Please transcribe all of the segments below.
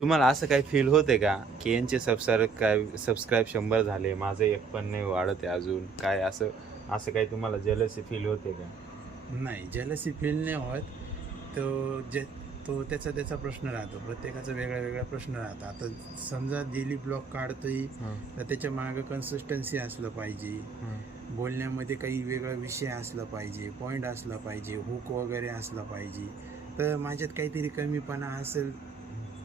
तुम्हाला असं काही फील होते का की यांचे सबस्क्राईब 100 झाले, माझं एक पण नाही वाढत आहे अजून, काय असं असं काही तुम्हाला जेलसी फील होते का? नाही, जेलसी फील नाही होत. तो जे तो त्याचा त्याचा प्रश्न राहतो. प्रत्येकाचा वेगळा वेगळा प्रश्न राहतो. आता समजा डेली ब्लॉग काढतोय तर त्याच्या मागं कन्सिस्टन्सी असलं पाहिजे. बोलण्यामध्ये काही वेगळा विषय असला पाहिजे, पॉईंट असला पाहिजे, हुक वगैरे असला पाहिजे. तर माझ्यात काहीतरी कमीपणा असेल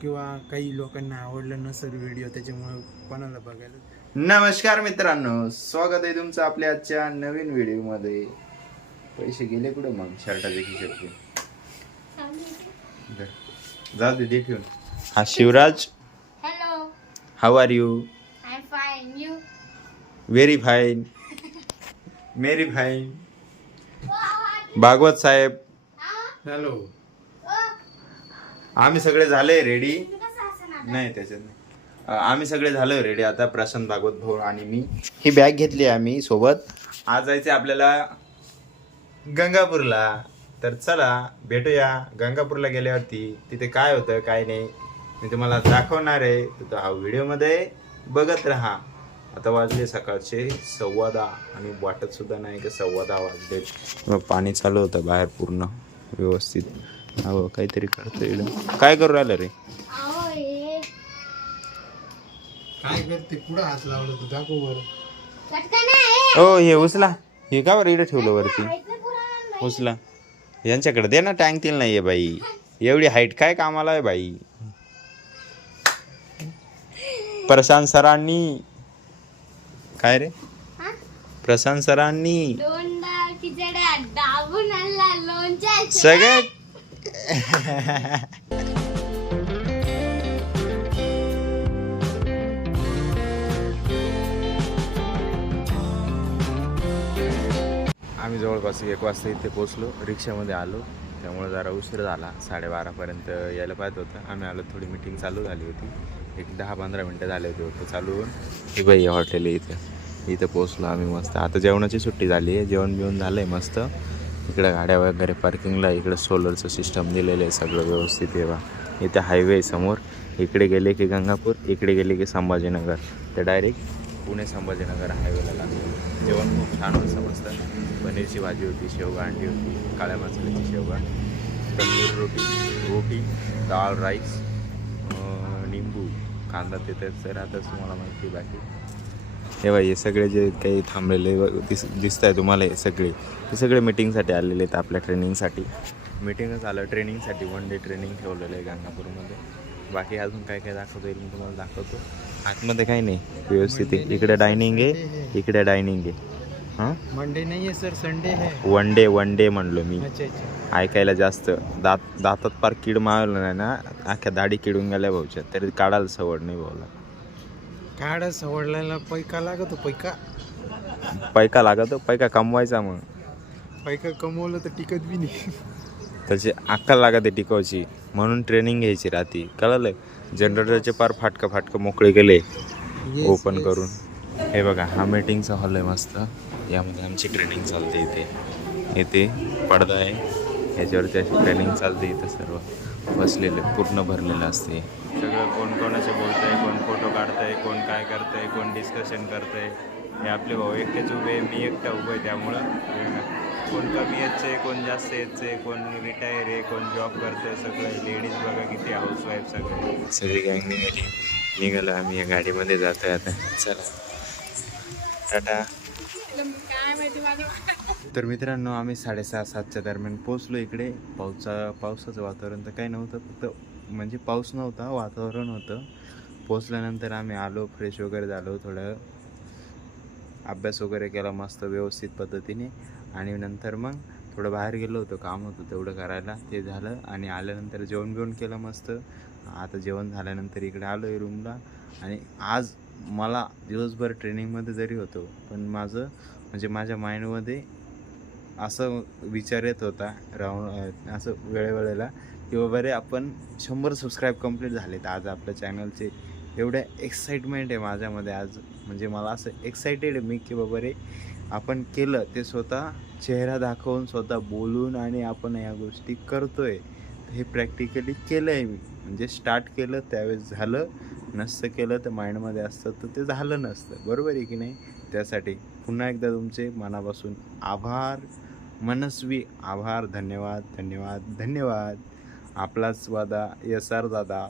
किंवा काही लोकांना आवडलं नसेल व्हिडिओ, त्याच्यामुळे कोणाला बघायला. नमस्कार मित्रांनो, स्वागत आहे तुमचं आपल्या आजच्या नवीन व्हिडिओमध्ये. पैसे गेले कुठे मग शर्टाचे खिशातले? जाऊ दे ठेवून. हा Shivraj, Hello, how are you? I'm fine. You? Very fine, very fine. Bhagwat साहेब, हॅलो. आम्ही सगळे झाले रेडी. नाही त्याच्यात नाही. आम्ही सगळे झालोय रेडी आता. प्रशांत, भागवत भाऊ आणि मी ही बॅग घेतली आम्ही सोबत. आज जायचं आपल्याला गंगापूरला. तर चला भेटूया गंगापूरला गेल्यावरती. तिथे काय होतं काय नाही मी तुम्हाला दाखवणार आहे. तर हा व्हिडिओमध्ये बघत राहा. आता वाजले सकाळचे 10:15 आणि वाटत सुद्धा नाही की 10:15 वाजले. पाणी चालू होतं बाहेर पूर्ण व्यवस्थित. हो काहीतरी करतोय. काय करू राहिलं रे? Oh, yeah. काय करते? पुढं हात लावलं तर दाखव बरं. Katkan hai. हो हे उचला. हे का बरं इकडे ठेवलं वरती? Itna purana उचला. यांच्याकडे दे ना, टँक तील नाहीये बाई. एवढी हाईट काय कामाला आहे बाई? प्रशांत सरांनी काय रे? Ha? प्रशांत सरांनी Donda kichada dabun alla loncha. सगळ्यात आम्ही जवळपास 1 वाजता इथे पोचलो. रिक्षामध्ये आलो त्यामुळे जरा उशीर झाला. 12:30पर्यंत यायला पाहिजे होतं. आम्ही आलो, थोडी मीटिंग चालू झाली होती. एक 10-15 मिनटं झाले होते होतं चालू होऊन. ही बाई हॉटेल इथं पोचलो आम्ही मस्त. आता जेवणाची सुट्टी झाली आहे. जेवण बिवून झालं आहे मस्त. इकडं गाड्या वगैरे पार्किंगला. इकडं सोलरचं सिस्टम दिलेलं आहे सगळं व्यवस्थित आहे बा. इथे हायवे समोर. इकडे गेले की गंगापूर, इकडे गेले की संभाजीनगर. तर डायरेक्ट पुणे संभाजीनगर हायवेला लागलो. जेवण खूप छान होतं मस्त. पनीरची भाजी होती, शेवगा अंडी होती, काळ्या मसाल्याची शेवगा, तंदूर रोटी, डाळ, राईस, निंबू, कांदा. ते तर राहतच तुम्हाला माहिती. बाकी हे बाई हे सगळे जे काही थांबलेले दिसत आहे तुम्हाला, हे सगळे मीटिंगसाठी आलेले आहेत. आपल्या ट्रेनिंगसाठी मीटिंगच आलं. ट्रेनिंगसाठी 1 डे ट्रेनिंग ठेवलेलं आहे गंगापूरमध्ये. बाकी अजून काय काय दाखवतो येईल मी तुम्हाला दाखवतो. आतमध्ये काही नाही, व्यवस्थित आहे. इकडे डायनिंग आहे, इकडे डायनिंग आहे. हां, मंडे नाही आहे सर, संडे है. वन डे म्हणलो मी. अच्छा. ऐकायला जास्त दातात पार किड मारलं नाही ना, अख्ख्या दाढी किडून गेल्या भाऊच्या, तरी काढायला सवड नाही भाऊला. काढ सवडल्याला पैका लागतो. पैका लागतो, पैका कमवायचा. मग पैका कमवलं तर टिकत बी नाही. त्याची अक्कल लागते टिकवायची, म्हणून ट्रेनिंग घ्यायची राहती. कळलं? जनरेटरचे पार फाटकं मोकळे केले ओपन करून. हे बघा हा मीटिंगचा हॉल आहे मस्त. यामध्ये आमची ट्रेनिंग चालते. इथे पडदा आहे, याच्यावरती अशी ट्रेनिंग चालते. इथं सर्व बसलेले पूर्ण भरलेलं असते सगळं. कोण कोणाचे बोलतंय, कोण फोटो काढतंय, कोण काय करतंय, कोण डिस्कशन करतंय. हे आपले भाऊ एकटेच उभे, मी एकटा उभं आहे. त्यामुळं कोण कमी यायचं आहे, कोण जास्त यायचं आहे, कोण रिटायर आहे, कोण जॉब करतंय. सगळं लेडीज बघा किती, हाऊसवाईफ सगळी गँग निघालो आम्ही. या गाडीमध्ये जातोय आता. चला टाटा. तर मित्रांनो आम्ही 6:30-7च्या दरम्यान पोचलो इकडे. पावसाचं वातावरण तर काही नव्हतं, फक्त म्हणजे पाऊस नव्हता, वातावरण होतं. पोचल्यानंतर आम्ही आलो, फ्रेश वगैरे झालो, थोडं अभ्यास वगैरे केला मस्त व्यवस्थित पद्धतीने. आणि नंतर मग थोडं बाहेर गेलो होतो, काम होतं तेवढं करायला, ते झालं. आणि आल्यानंतर जेवण बिवण केलं मस्त. आता जेवण झाल्यानंतर इकडे आलो आहे रूमला. आणि आज मला दिवसभर ट्रेनिंगमध्ये जरी होतो, पण म्हणजे माझ्या माइंडमध्ये असं विचार येत होता असं वेळेला की बाबा रे, आपण 100 सबस्क्राईब कंप्लीट झाले. तर आज आपल्या चॅनलचे एवढ्या एक्साइटमेंट आहे माझ्यामध्ये आज. म्हणजे मला असं एक्साइटेड आहे मी की बाबा रे, आपण केलं ते स्वतः चेहरा दाखवून, स्वतः बोलून, आणि आपण या गोष्टी करतोय. हे प्रॅक्टिकली केलं आहे मी. म्हणजे स्टार्ट केलं त्यावेळेस झालं, नसतं केलं तर माइंडमध्ये असतं तर ते झालं नसतं. बरोबर आहे की नाही? त्यासाठी पुन्हा एकदा तुमचे मनापासून आभार, मनस्वी आभार. धन्यवाद, धन्यवाद, धन्यवाद. आपलाच वादा SR दादा,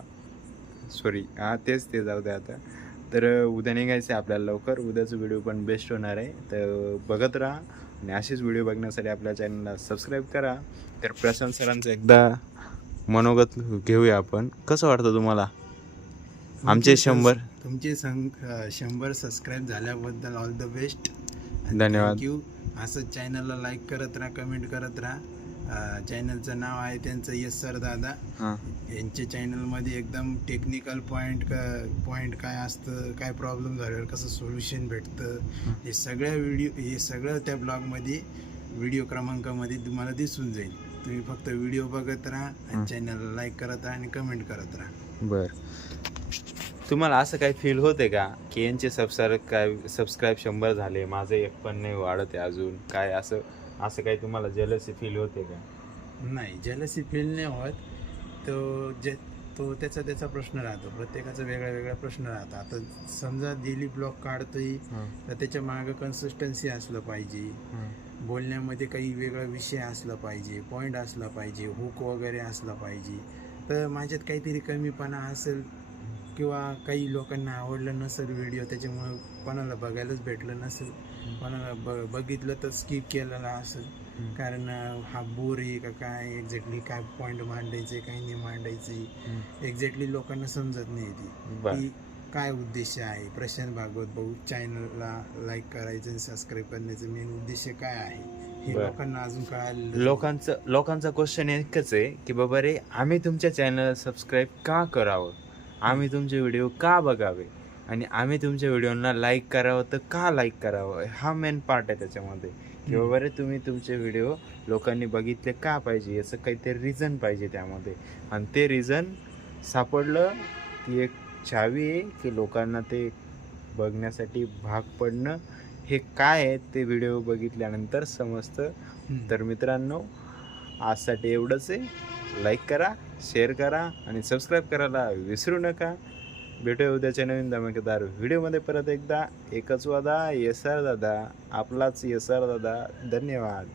सॉरी हां तेच ते जाऊ द्या आता. तर उद्या निघायचं आहे आपल्याला लवकर. उद्याचा व्हिडिओ पण बेस्ट होणार आहे, तर बघत राहा आणि असेच व्हिडिओ बघण्यासाठी आपल्या चॅनलला सबस्क्राईब करा. तर प्रशांत सरांचं एकदा मनोगत घेऊया आपण. कसं वाटतं तुम्हाला आमचे 100? तुमचे 100 सबस्क्राईब झाल्याबद्दल ऑल द बेस्ट. धन्यवाद. थँक्यू. असंच चॅनलला लाईक करत राहा, कमेंट करत राहा. चॅनलचं नाव आहे त्यांचं SR दादा. हां यांच्या चॅनलमध्ये एकदम टेक्निकल पॉईंट काय असतं, काय प्रॉब्लेम झाल्यावर कसं सोल्युशन भेटतं, हे सगळं त्या ब्लॉगमध्ये व्हिडिओ क्रमांकामध्ये तुम्हाला दिसून जाईल. तुम्ही फक्त व्हिडिओ बघत राहा आणि चॅनलला लाईक करत राहा आणि कमेंट करत राहा. बरं. तुम्हाला असं काही फील होते का की यांचे सबस्क्राईब 100 झाले, माझं एक पण नाही वाढत आहे अजून, काय असं काही तुम्हाला जेलसी फील होते का? नाही, जेलसी फील नाही होत. तो त्याचा प्रश्न राहतो. प्रत्येकाचा वेगळा प्रश्न राहतो. आता समजा डेली ब्लॉग काढतोय तर त्याच्या मागं कन्सिस्टन्सी असलं पाहिजे, बोलण्यामध्ये काही वेगळा विषय असला पाहिजे, पॉईंट असला पाहिजे, हुक वगैरे असला पाहिजे. तर माझ्यात काहीतरी कमीपणा असेल किंवा काही लोकांना आवडलं नसेल व्हिडिओ, त्याच्यामुळं कोणाला बघायलाच भेटलं नसेल, कोणाला बघितलं तर स्किप केलेला असेल. कारण हा बोर आहे का काय, एक्झॅक्टली काय पॉईंट मांडायचे काही नाही मांडायचे, एक्झॅक्टली लोकांना समजत नाही की काय उद्देश आहे. प्रशांत भागवत भाऊ चॅनलला लाईक करायचं आणि सबस्क्राईब करण्याचं मेन उद्देश काय आहे हे लोकांना अजून कळालं. लोकांचा क्वेश्चन एकच आहे की बाबा रे, आम्ही तुमच्या चॅनल सबस्क्राईब का करावं, आम्ही तुमचे व्हिडिओ का बघावे आणि आम्ही तुमच्या व्हिडिओना लाईक करावं तर का लाईक करावं, हा मेन पार्ट आहे त्याच्यामध्ये. की बाबा रे, तुम्ही तुमचे व्हिडिओ लोकांनी बघितले का पाहिजे, याचं काहीतरी रिझन पाहिजे त्यामध्ये. आणि ते रिझन सापडलं की एक चावी आहे की लोकांना ते बघण्यासाठी भाग पडणं हे काय आहे ते व्हिडिओ बघितल्यानंतर समजतं. तर मित्रांनो, आजसाठी एवढंच आहे. लाईक करा, शेअर करा आणि सबस्क्राईब करायला विसरू नका. भेटूया उद्याच्या नवीन धमाकेदार व्हिडिओमध्ये. परत एकदा एकच वादा, SR दादा, आपलाच SR दादा. धन्यवाद.